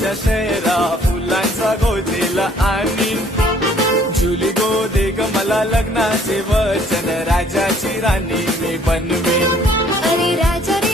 माझ्या शहरा फुलांचा गोदेला आणि जुली गो दे ग मला लग्नाचे वचन राजाची राणी मी बनवेन. अरे राजा रे